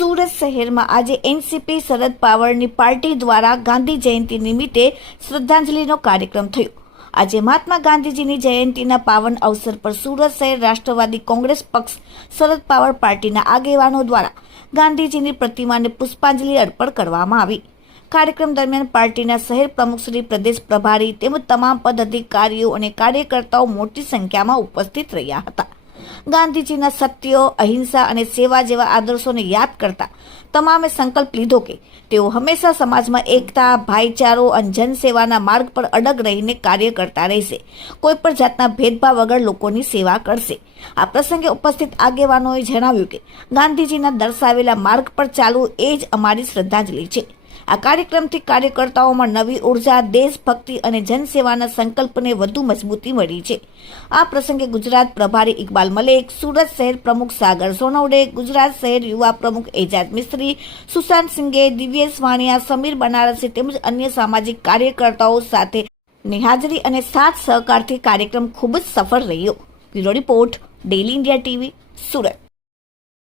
સુરત શહેરમાં આજે એનસીપી શરદ પાવરની પાર્ટી દ્વારા ગાંધી જયંતિ નિમિત્તે શ્રદ્ધાંજલિનો કાર્યક્રમ થયો. આજે મહાત્મા ગાંધીજીની જયંતિના પાવન અવસર પર સુરત શહેર રાષ્ટ્રવાદી કોંગ્રેસ પક્ષ શરદ પાવર પાર્ટીના આગેવાનો દ્વારા ગાંધીજીની પ્રતિમાને પુષ્પાંજલિ અર્પણ કરવામાં આવી. કાર્યક્રમ દરમિયાન પાર્ટીના શહેર પ્રમુખ શ્રી પ્રદેશ પ્રભારી તેમજ તમામ પદાધિકારીઓ અને કાર્યકર્તાઓ મોટી સંખ્યામાં ઉપસ્થિત રહ્યા હતા. ગાંધીજીના સત્યો, અહિંસા અને સેવા જેવા આદર્શોને યાદ કરતા તમામે સંકલ્પ લીધો કે તેઓ હંમેશા સમાજમાં એકતા, ભાઈચારો અને જનસેવાના માર્ગ પર અડગ રહીને કાર્ય કરતા રહેશે. કોઈ પણ જાતના ભેદભાવ વગર લોકોની સેવા કરશે. આ પ્રસંગે ઉપસ્થિત આગેવાનોએ જણાવ્યું કે ગાંધીજીના દર્શાવેલા માર્ગ પર ચાલવું એ જ અમારી શ્રદ્ધાંજલિ છે. આ કાર્યક્રમથી કાર્યકર્તાઓમાં નવી ઊર્જા, દેશભક્તિ અને જનસેવાના સંકલ્પને વધુ મજબૂતી મળી છે. આ પ્રસંગે ગુજરાત પ્રભારી ઇકબાલ મલેક, સુરત શહેર પ્રમુખ સાગર સોનવડે ગુજરાત શહેર યુવા પ્રમુખ એજાદ મિસ્ત્રી, સુશાંત સિંઘે, દિવ્યેશ વાણિયા, સમીર બનારસી તેમજ અન્ય સામાજિક કાર્યકર્તાઓ સાથે હાજરી અને સાથ સહકારથી કાર્યક્રમ ખૂબ જ સફળ રહ્યો. Bureau report daily India TV, Surat.